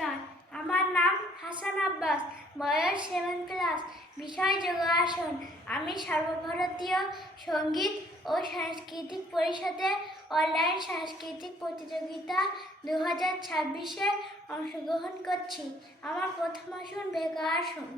নমস্কার, আমার নাম হাসান আব্বাস, বয়স 7 ক্লাস, বিষয় যোগাসন। আমি সর্বভারতীয় সঙ্গীত ও সাংস্কৃতিক পরিষদের অনলাইন সাংস্কৃতিক প্রতিযোগিতা 2026-এ অংশগ্রহণ করছি। আমার প্রথম আসন বেগাসন।